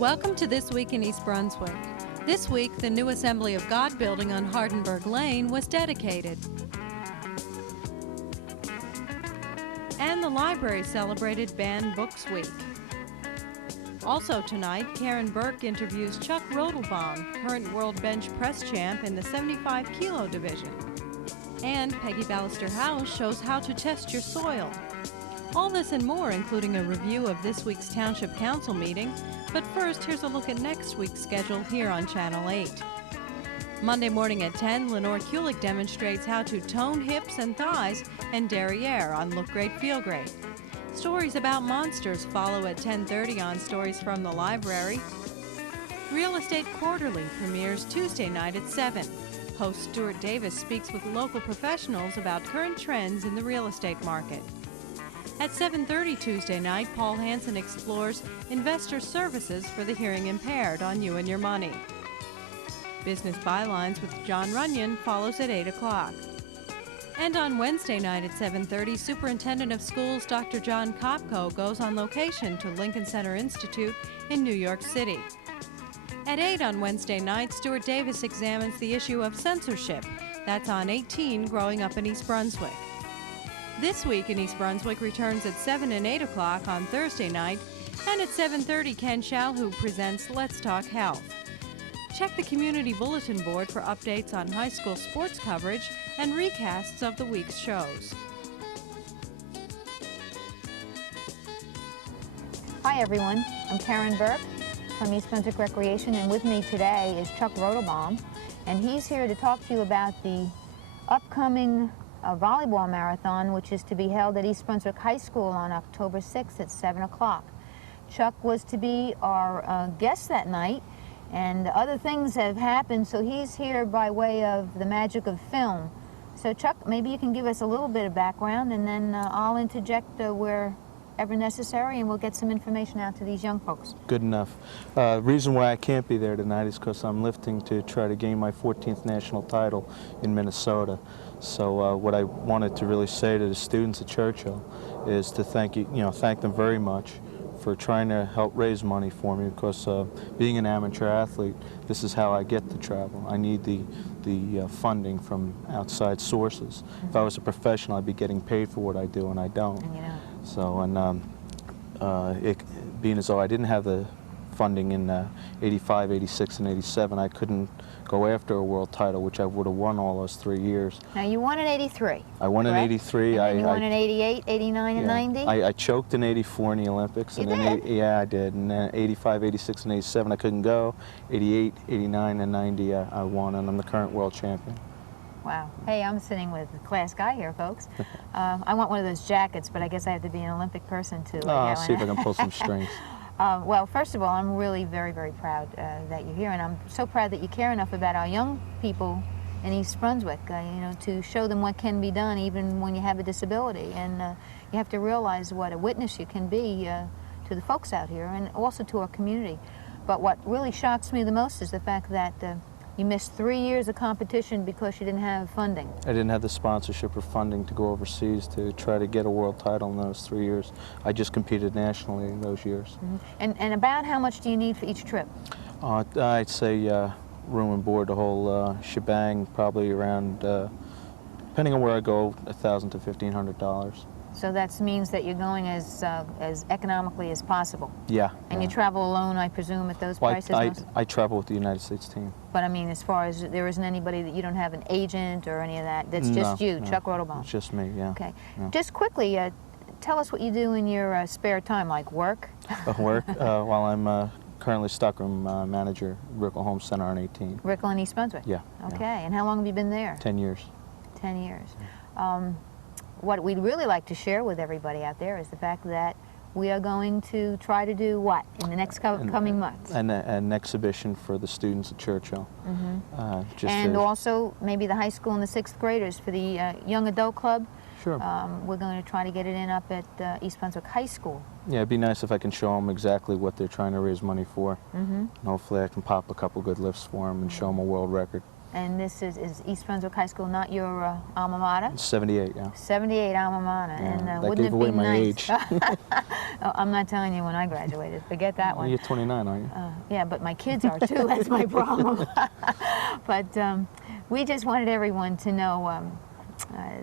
Welcome to This Week in East Brunswick. This week, the new Assembly of God building on Hardenberg Lane was dedicated. And the library celebrated Banned Books Week. Also tonight, Karen Burke interviews Chuck Roedelbronn, current world bench press champ in the 75-kilo division. And Peggy Ballister-House shows how to test your soil. All this and more, including a review of this week's Township Council meeting. But first, here's a look at next week's schedule here on Channel 8. Monday morning at 10, Lenore Kulik demonstrates how to tone hips and thighs and derriere on Look Great, Feel Great. Stories about monsters follow at 10:30 on Stories from the Library. Real Estate Quarterly premieres Tuesday night at 7. Host Stuart Davis speaks with local professionals about current trends in the real estate market. At 7:30 Tuesday night, Paul Hansen explores investor services for the hearing impaired on You and Your Money. Business Bylines with John Runyon follows at 8 o'clock. And on Wednesday night at 7:30, Superintendent of Schools Dr. John Kopko goes on location to Lincoln Center Institute in New York City. At 8 on Wednesday night, Stuart Davis examines the issue of censorship. That's on 18, Growing Up in East Brunswick. This Week in East Brunswick returns at 7 and 8 o'clock on Thursday night, and at 7:30, Ken Shalhoub presents Let's Talk Health. Check the Community Bulletin Board for updates on high school sports coverage and recasts of the week's shows. Hi everyone, I'm Karen Burke from East Brunswick Recreation, and with me today is Chuck Roedelbronn, and he's here to talk to you about the upcoming volleyball marathon, which is to be held at East Brunswick High School on October 6th at 7 o'clock. Chuck was to be our guest that night, and other things have happened, so he's here by way of the magic of film. So Chuck, maybe you can give us a little bit of background, and then I'll interject wherever necessary, and we'll get some information out to these young folks. Good enough. Reason why I can't be there tonight is because I'm lifting to try to gain my 14th national title in Minnesota. So what I wanted to really say to the students at Churchill is to thank them very much for trying to help raise money for me, because being an amateur athlete, this is how I get to travel. I need the funding from outside sources. Mm-hmm. If I was a professional, I'd be getting paid for what I do, and I don't. And you know. So, being as though I didn't have the funding in 85, 86, and 87, I couldn't go after a world title, which I would have won all those 3 years. Now, you won in 83. I won in 83. And then you won in 88, 89, and 90? I choked in 84 in the Olympics. You and did? Yeah, I did. And then 85, 86, and 87, I couldn't go. 88, 89, and 90, I won, and I'm the current world champion. Wow. Hey, I'm sitting with a class guy here, folks. I want one of those jackets, but I guess I have to be an Olympic person to I'll see if I can pull some strings. Well, first of all, I'm really very, very proud that you're here, and I'm so proud that you care enough about our young people in East Brunswick, to show them what can be done even when you have a disability. And you have to realize what a witness you can be to the folks out here and also to our community. But what really shocks me the most is the fact that you missed 3 years of competition because you didn't have funding. I didn't have the sponsorship or funding to go overseas to try to get a world title in those 3 years. I just competed nationally in those years. Mm-hmm. And about how much do you need for each trip? I'd say room and board, the whole shebang, probably around, depending on where I go, $1,000 to $1,500. So that means that you're going as economically as possible. Yeah. And you travel alone, I presume, at those prices? I travel with the United States team. But I mean, as far as there isn't anybody that you don't have an agent or any of that, that's just you, Chuck Roedelbronn. It's just me, yeah. Okay. Yeah. Just quickly, tell us what you do in your spare time, like work. Work? While I'm currently stockroom manager, Rickle Home Center on 18. Rickle in East Brunswick? Yeah. Okay. Yeah. And how long have you been there? 10 years. 10 years. What we'd really like to share with everybody out there is the fact that we are going to try to do what in the next coming months? An exhibition for the students at Churchill. Mm-hmm. And also maybe the high school and the 6th graders for the Young Adult Club. Sure. We're going to try to get it in up at East Brunswick High School. Yeah, it'd be nice if I can show them exactly what they're trying to raise money for. Mm-hmm. And hopefully I can pop a couple good lifts for them and show them a world record. And this is East Brunswick High School not your alma mater? 78, yeah. 78 alma mater. Yeah, And that wouldn't gave it away be my nice? age. Oh, I'm not telling you when I graduated. Forget that one. You're 29, aren't you? Yeah, but my kids are too. That's my problem. But we just wanted everyone to know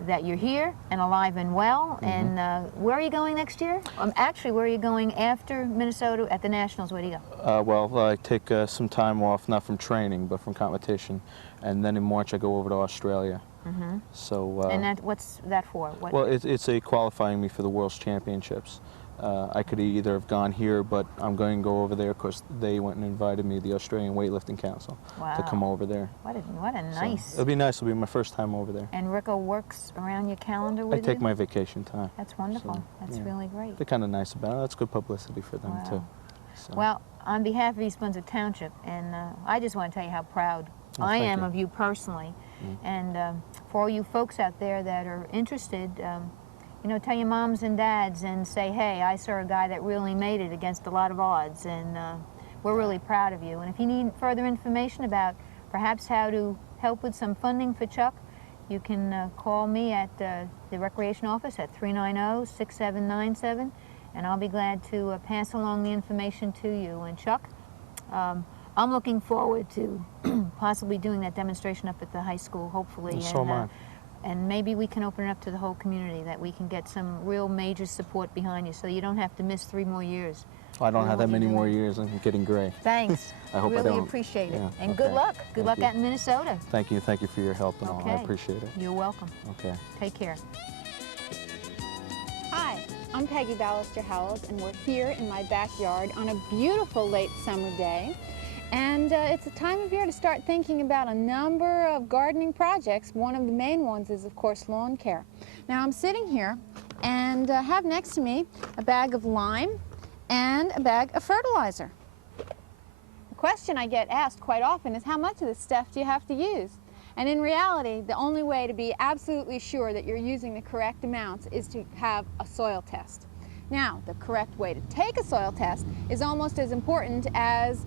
that you're here and alive and well. And where are you going next year? Actually, where are you going after Minnesota at the Nationals? Where do you go? Well, I take some time off, not from training, but from competition. And then in March, I go over to Australia. So, And what's that for? What? well, it's a qualifying me for the World's Championships. I could either have gone here, but I'm going to go over there because they went and invited me, the Australian Weightlifting Council, to come over there. What a nice. It'll be nice. It'll be my first time over there. And Rico works around your calendar with you? I take my vacation time. That's wonderful. So, That's yeah. really great. They're kind of nice about it. That's good publicity for them, too. So. Well, on behalf of East Brunswick Township, and I just want to tell you how proud I thank am you. of you personally. And for all you folks out there that are interested, you know, tell your moms and dads and say, hey, I saw a guy that really made it against a lot of odds, and we're really proud of you. And if you need further information about perhaps how to help with some funding for Chuck, you can call me at the Recreation Office at 390-6797, and I'll be glad to pass along the information to you. And Chuck, I'm looking forward to possibly doing that demonstration up at the high school, hopefully. And so am I. And maybe we can open it up to the whole community, that we can get some real major support behind you so you don't have to miss 3 more years. I don't have that many more years. I'm getting gray. Thanks. I hope really I don't. appreciate it. Yeah, And okay. good luck. Good Thank luck you. out in Minnesota. Thank you. Thank you for your help and all. I appreciate it. You're welcome. Okay. Take care. Hi, I'm Peggy Ballister-Howells, and we're here in my backyard on a beautiful late summer day. And it's a time of year to start thinking about a number of gardening projects. One of the main ones is, of course, lawn care. Now, I'm sitting here and have next to me a bag of lime and a bag of fertilizer. The question I get asked quite often is, how much of this stuff do you have to use? And in reality, the only way to be absolutely sure that you're using the correct amounts is to have a soil test. Now, the correct way to take a soil test is almost as important as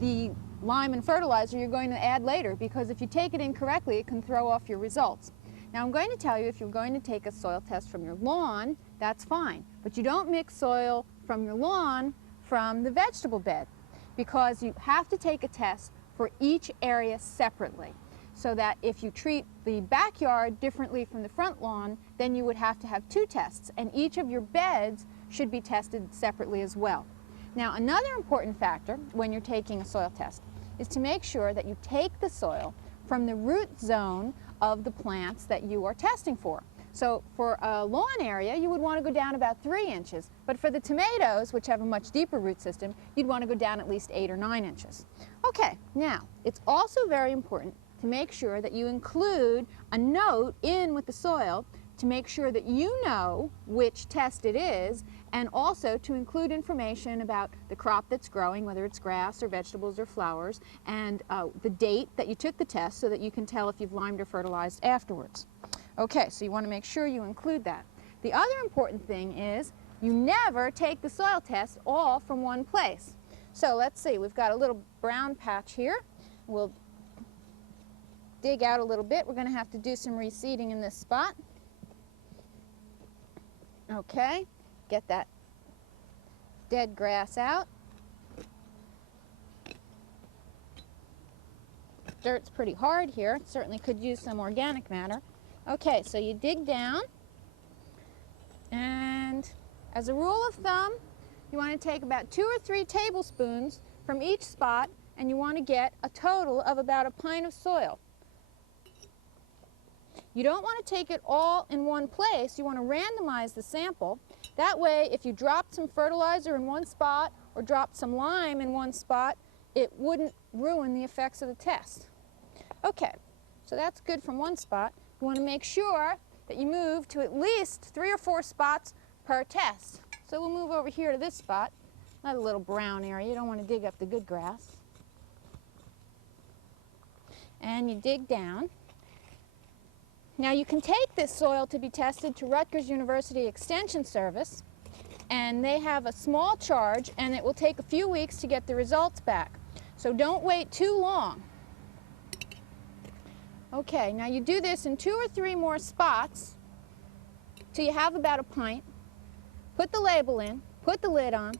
the lime and fertilizer you're going to add later, because if you take it incorrectly, it can throw off your results. Now, I'm going to tell you, if you're going to take a soil test from your lawn, that's fine. But you don't mix soil from your lawn from the vegetable bed, because you have to take a test for each area separately. So that if you treat the backyard differently from the front lawn, then you would have to have 2 tests, and each of your beds should be tested separately as well. Now, another important factor when you're taking a soil test is to make sure that you take the soil from the root zone of the plants that you are testing for. So for a lawn area, you would want to go down about 3 inches, but for the tomatoes, which have a much deeper root system, you'd want to go down at least 8 or 9 inches. Okay, now, it's also very important to make sure that you include a note in with the soil to make sure that you know which test it is, and also to include information about the crop that's growing, whether it's grass or vegetables or flowers, and the date that you took the test so that you can tell if you've limed or fertilized afterwards. Okay, so you want to make sure you include that. The other important thing is you never take the soil test all from one place. So let's see, we've got a little brown patch here. We'll dig out a little bit. We're going to have to do some reseeding in this spot. Okay, get that dead grass out. Dirt's pretty hard here. It certainly could use some organic matter. Okay, so you dig down, and as a rule of thumb, you want to take about 2 or 3 tablespoons from each spot, and you want to get a total of about a pint of soil. You don't want to take it all in one place. You want to randomize the sample. That way, if you dropped some fertilizer in one spot or dropped some lime in one spot, it wouldn't ruin the effects of the test. Okay, so that's good from one spot. You want to make sure that you move to at least 3 or 4 spots per test. So we'll move over here to this spot, not a little brown area. You don't want to dig up the good grass. And you dig down. Now, you can take this soil to be tested to Rutgers University Extension Service, and they have a small charge, and it will take a few weeks to get the results back. So don't wait too long. Okay, now you do this in 2 or 3 more spots till you have about a pint. Put the label in, put the lid on,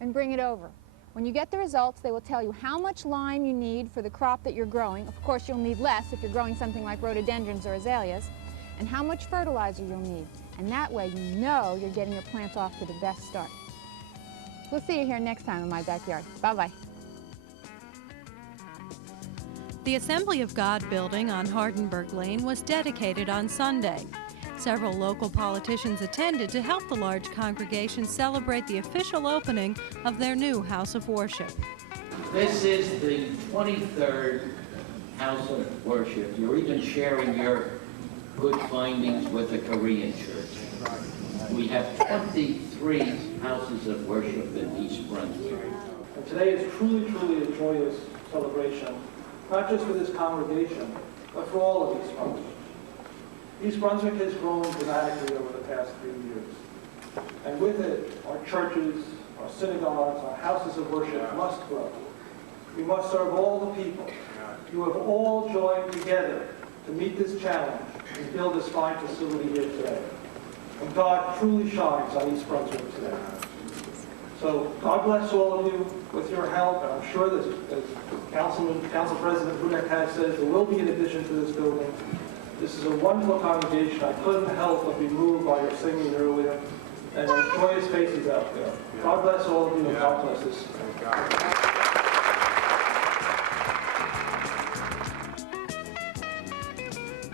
and bring it over. When you get the results, they will tell you how much lime you need for the crop that you're growing. Of course, you'll need less if you're growing something like rhododendrons or azaleas, and how much fertilizer you'll need. And that way you know you're getting your plants off to the best start. We'll see you here next time in my backyard. Bye-bye. The Assembly of God building on Hardenberg Lane was dedicated on Sunday. Several local politicians attended to help the large congregation celebrate the official opening of their new house of worship. This is the 23rd house of worship. You're even sharing your good findings with the Korean church. We have 23 houses of worship in East Brunswick. And today is truly, truly a joyous celebration, not just for this congregation, but for all of East Brunswick. East Brunswick has grown dramatically over the past few years. And with it, our churches, our synagogues, our houses of worship must grow. We must serve all the people. You have all joined together to meet this challenge and build this fine facility here today. And God truly shines on East Brunswick today. So God bless all of you with your help, and I'm sure that as Council President Hudak has said, there will be an addition to this building. This is a wonderful congregation. I couldn't help but be moved by your singing earlier, and those joyous faces out there. God bless all of you, and God bless us.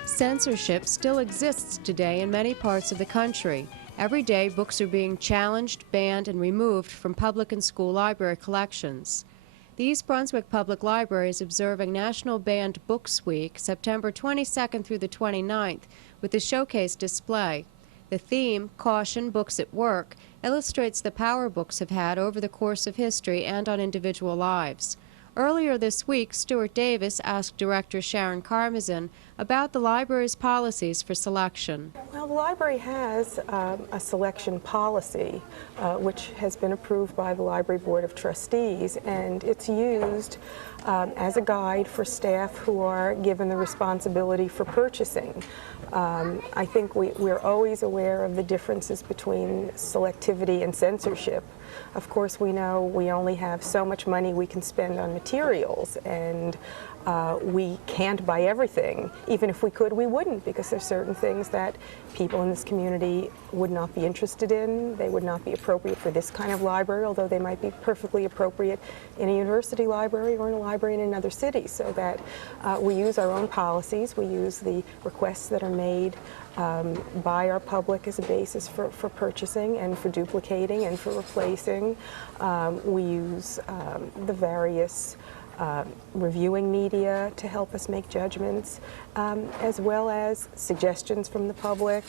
Censorship still exists today in many parts of the country. Every day, books are being challenged, banned, and removed from public and school library collections. The East Brunswick Public Library is observing National Banned Books Week, September 22nd through the 29th, with a showcase display. The theme, Caution, Books at Work, illustrates the power books have had over the course of history and on individual lives. Earlier this week, Stuart Davis asked Director Sharon Karmazin about the library's policies for selection. Well, the library has a selection policy, which has been approved by the Library Board of Trustees, and it's used as a guide for staff who are given the responsibility for purchasing. I think we're always aware of the differences between selectivity and censorship. Of course, we know we only have so much money we can spend on materials, and we can't buy everything. Even if we could, we wouldn't, because there's certain things that people in this community would not be interested in. They would not be appropriate for this kind of library, although they might be perfectly appropriate in a university library or in a library in another city. So that we use our own policies. We use the requests that are made by our public as a basis for purchasing and for duplicating and for replacing. We use the various reviewing media to help us make judgments, as well as suggestions from the public,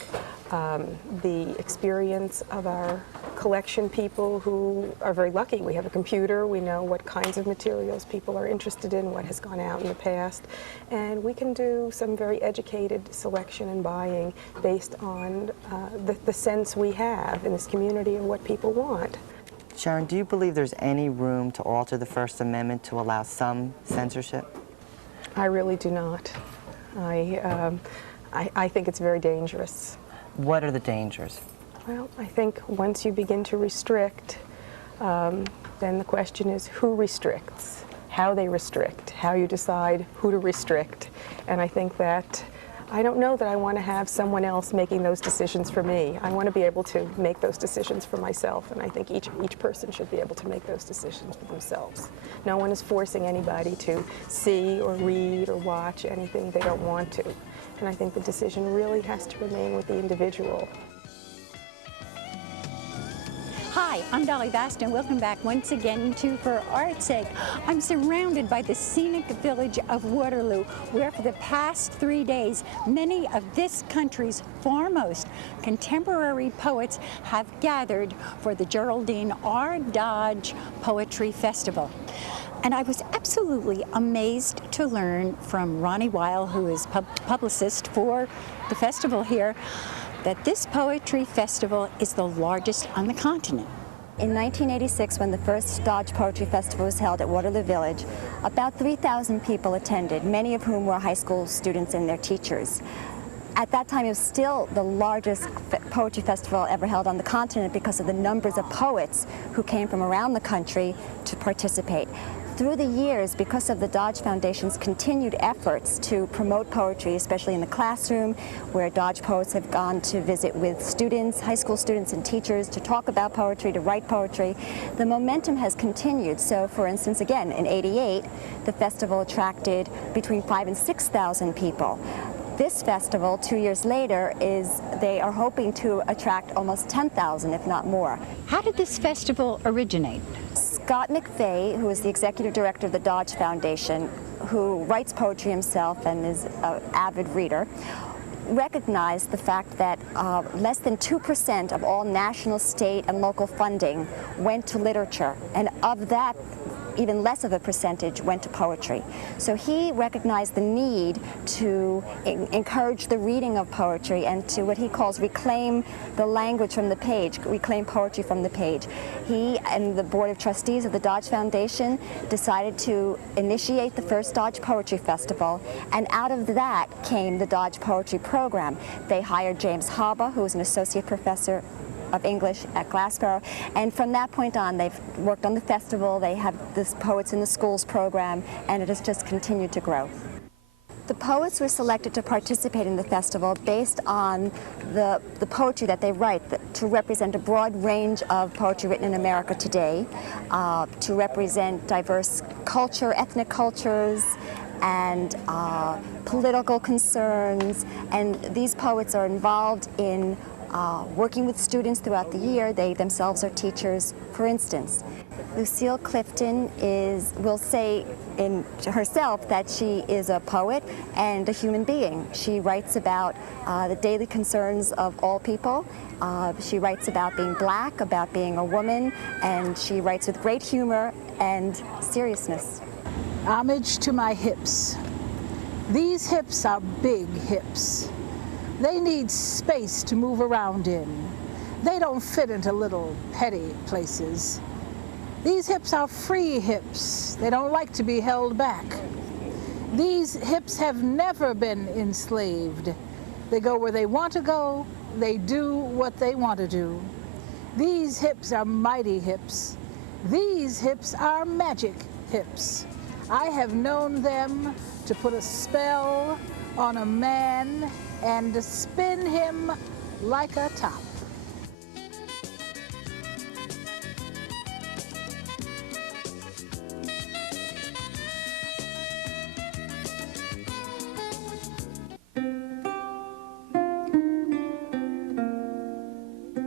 the experience of our collection people who are very lucky. We have a computer, we know what kinds of materials people are interested in, what has gone out in the past, and we can do some very educated selection and buying based on the sense we have in this community of what people want. Sharon, do you believe there's any room to alter the First Amendment to allow some censorship? I really do not. I think it's very dangerous. What are the dangers? Well, I think once you begin to restrict, then the question is who restricts, how they restrict, how you decide who to restrict. And I think that I don't know that I want to have someone else making those decisions for me. I want to be able to make those decisions for myself, and I think each person should be able to make those decisions for themselves. No one is forcing anybody to see or read or watch anything they don't want to. And I think the decision really has to remain with the individual. Hi, I'm Dolly Baston. Welcome back once again to For Art's Sake. I'm surrounded by the scenic village of Waterloo, where for the past 3 days, many of this country's foremost contemporary poets have gathered for the Geraldine R. Dodge Poetry Festival. And I was absolutely amazed to learn from Ronnie Weil, who is publicist for the festival here, that this poetry festival is the largest on the continent. In 1986, when the first Dodge Poetry Festival was held at Waterloo Village, about 3,000 people attended, many of whom were high school students and their teachers. At that time, it was still the largest poetry festival ever held on the continent because of the numbers of poets who came from around the country to participate. Through the years, because of the Dodge Foundation's continued efforts to promote poetry, especially in the classroom, where Dodge poets have gone to visit with students, high school students and teachers, to talk about poetry, to write poetry, the momentum has continued. So, for instance, again, in '88, the festival attracted between 5,000 and 6,000 people. This festival, 2 years later, they are hoping to attract almost 10,000, if not more. How did this festival originate? Scott McVeigh, who is the executive director of the Dodge Foundation, who writes poetry himself and is an avid reader, recognized the fact that less than 2% of all national, state, and local funding went to literature, and of that, even less of a percentage went to poetry. So he recognized the need to encourage the reading of poetry and to what he calls reclaim the language from the page, reclaim poetry from the page. He and the Board of Trustees of the Dodge Foundation decided to initiate the first Dodge Poetry Festival, and out of that came the Dodge Poetry Program. They hired James Haba, who is an associate professor of English at Glassboro, and from that point on they've worked on the festival. They have this Poets in the Schools program, and it has just continued to grow. The poets were selected to participate in the festival based on the poetry that they write, to represent a broad range of poetry written in America today, to represent diverse culture, ethnic cultures, and political concerns. And these poets are involved in working with students throughout the year. They themselves are teachers. For instance, Lucille Clifton will say in herself that she is a poet and a human being. She writes about the daily concerns of all people. She writes about being black, about being a woman, and she writes with great humor and seriousness. Homage to my hips. These hips are big hips. They need space to move around in. They don't fit into little petty places. These hips are free hips. They don't like to be held back. These hips have never been enslaved. They go where they want to go. They do what they want to do. These hips are mighty hips. These hips are magic hips. I have known them to put a spell on a man and to spin him like a top.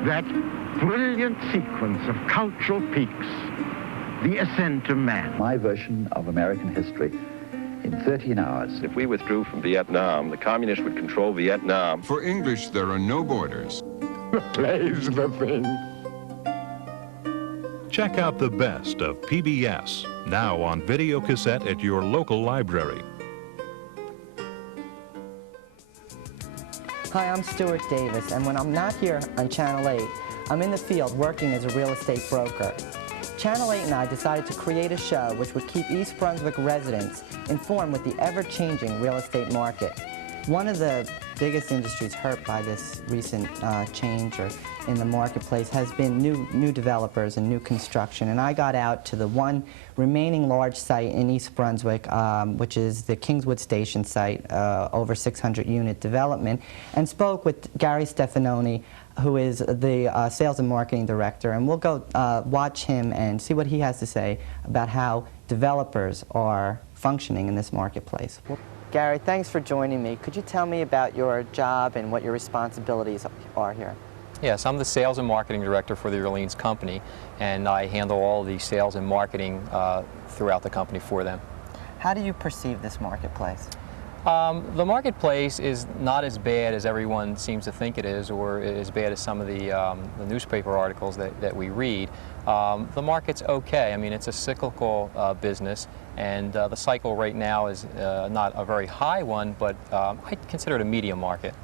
That brilliant sequence of cultural peaks, the ascent of man. My version of American history in 13 hours. If we withdrew from Vietnam, the communists would control Vietnam. For English, there are no borders. The play's the thing. Check out the best of PBS, now on video cassette at your local library. Hi, I'm Stuart Davis, and when I'm not here on Channel 8, I'm in the field working as a real estate broker. Channel 8 and I decided to create a show which would keep East Brunswick residents informed with the ever-changing real estate market. One of the biggest industries hurt by this recent change in the marketplace has been new developers and new construction. And I got out to the one remaining large site in East Brunswick, which is the Kingswood Station site, over 600-unit development, and spoke with Gary Stefanoni, who is the sales and marketing director, and we'll go watch him and see what he has to say about how developers are functioning in this marketplace. Gary, thanks for joining me. Could you tell me about your job and what your responsibilities are here? Yes, I'm the sales and marketing director for the Orleans company, and I handle all the sales and marketing throughout the company for them. How do you perceive this marketplace? The marketplace is not as bad as everyone seems to think it is, or as bad as some of the newspaper articles that we read. The market's okay. I mean, it's a cyclical business, and the cycle right now is not a very high one, but I consider it a medium market.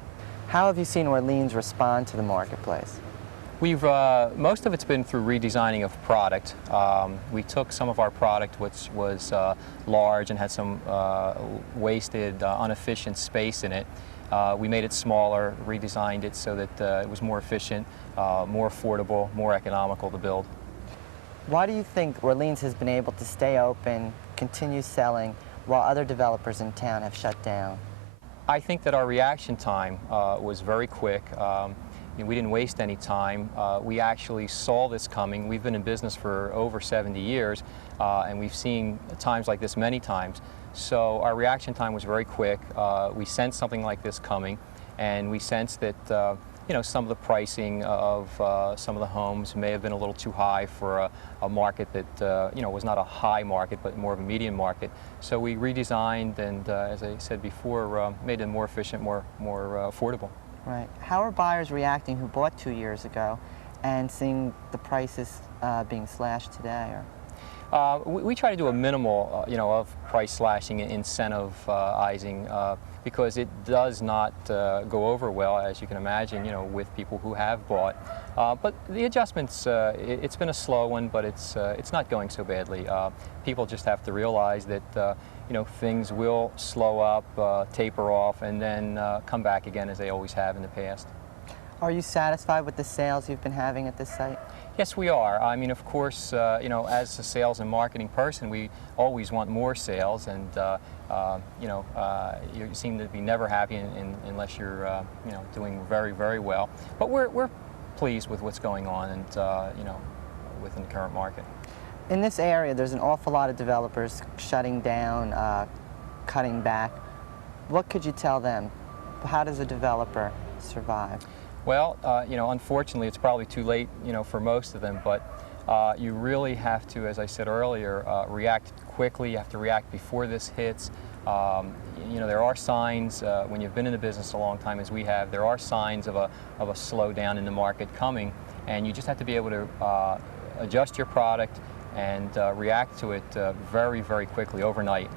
How have you seen Orleans respond to the marketplace? We've, most of it's been through redesigning of product. We took some of our product which was large and had some wasted, inefficient space in it. We made it smaller, redesigned it so that it was more efficient, more affordable, more economical to build. Why do you think Orleans has been able to stay open, continue selling, while other developers in town have shut down? I think that our reaction time was very quick. We didn't waste any time. We actually saw this coming. We've been in business for over 70 years, and we've seen times like this many times. So our reaction time was very quick. We sensed something like this coming, and we sensed that some of the pricing of some of the homes may have been a little too high for a market that was not a high market, but more of a medium market. So we redesigned and, as I said before, made it more efficient, more affordable. Right. How are buyers reacting who bought 2 years ago and seeing the prices being slashed today? We try to do a minimal, of price slashing and incentivizing because it does not go over well, as you can imagine, with people who have bought. But the adjustments, it's been a slow one, but it's not going so badly. People just have to realize that things will slow up, taper off, and then come back again as they always have in the past. Are you satisfied with the sales you've been having at this site? Yes, we are. I mean, of course, as a sales and marketing person, we always want more sales, and you seem to be never happy unless you're, doing very, very well. But we're pleased with what's going on, and within the current market. In this area, there's an awful lot of developers shutting down, cutting back. What could you tell them? How does a developer survive? Well, unfortunately, it's probably too late, for most of them, but you really have to, as I said earlier, react quickly. You have to react before this hits. There are signs, when you've been in the business a long time as we have, there are signs of a slowdown in the market coming, and you just have to be able to adjust your product and react to it very, very quickly, overnight.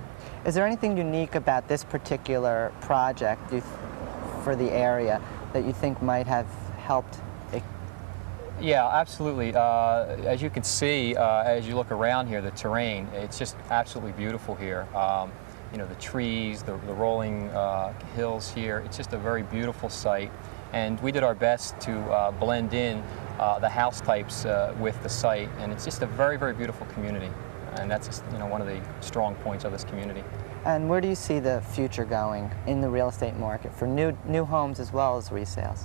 Is there anything unique about this particular project for the area that you think might have helped? Yeah, absolutely. As you can see, as you look around here, the terrain, it's just absolutely beautiful here. The trees, the rolling hills here, it's just a very beautiful site. And we did our best to blend in the house types with the site, and it's just a very, very beautiful community. And that's one of the strong points of this community. And where do you see the future going in the real estate market for new homes as well as resales?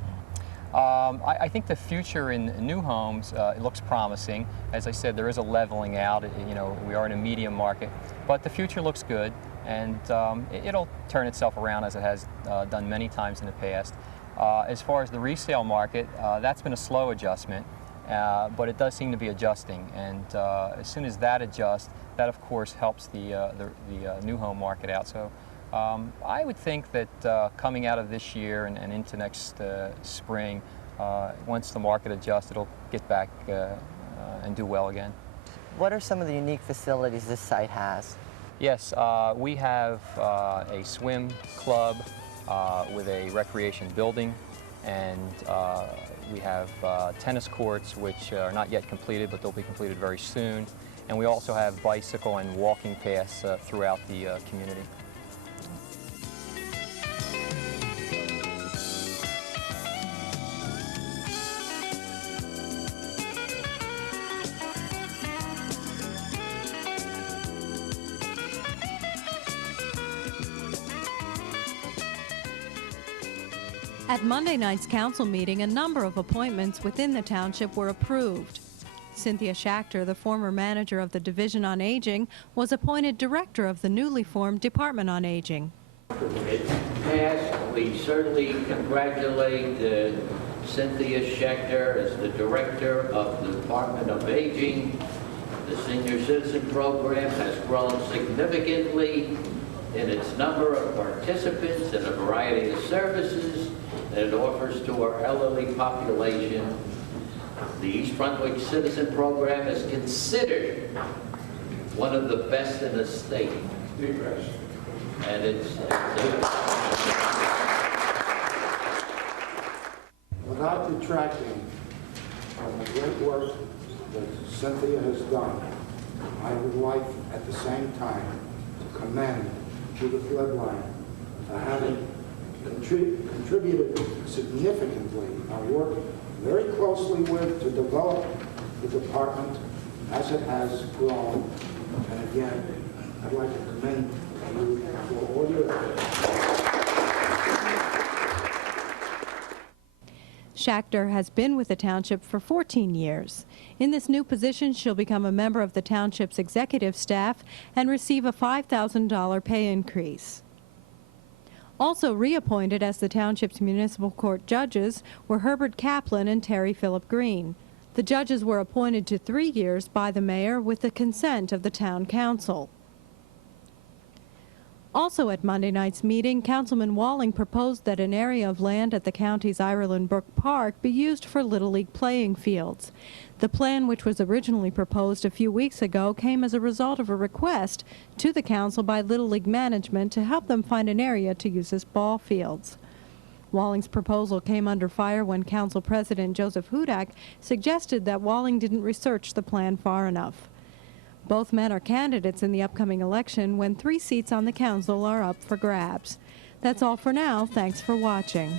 I think the future in new homes, it looks promising. As I said, there is a leveling out. We are in a medium market, but the future looks good, and it'll turn itself around as it has done many times in the past. As far as the resale market, that's been a slow adjustment, but it does seem to be adjusting, and as soon as that adjusts, that of course helps the new home market out. So I would think that coming out of this year and into next spring, once the market adjusts, it'll get back and do well again. What are some of the unique facilities this site has? Yes, we have a swim club with a recreation building, and we have tennis courts, which are not yet completed, but they'll be completed very soon. And we also have bicycle and walking paths throughout the community. At Monday night's council meeting, a number of appointments within the township were approved. Cynthia Schachter, the former manager of the Division on Aging, was appointed director of the newly formed Department on Aging. We certainly congratulate Cynthia Schachter as the director of the Department of Aging. The senior citizen program has grown significantly in its number of participants and a variety of services that it offers to our elderly population. The East Brunswick Citizen Program is considered one of the best in the state. And it's without detracting and the great work that Cynthia has done, I would like at the same time to commend Judith Leblanc for having contributed significantly and worked very closely with to develop the department as it has grown. And again, I'd like to commend you for all your efforts. Schachter has been with the township for 14 years. In this new position, she'll become a member of the township's executive staff and receive a $5,000 pay increase. Also reappointed as the township's municipal court judges were Herbert Kaplan and Terry Phillip Green. The judges were appointed to 3 years by the mayor with the consent of the town council. Also at Monday night's meeting, Councilman Walling proposed that an area of land at the county's Ireland Brook Park be used for Little League playing fields. The plan, which was originally proposed a few weeks ago, came as a result of a request to the council by Little League management to help them find an area to use as ball fields. Walling's proposal came under fire when Council President Joseph Hudak suggested that Walling didn't research the plan far enough. Both men are candidates in the upcoming election when 3 seats on the council are up for grabs. That's all for now. Thanks for watching.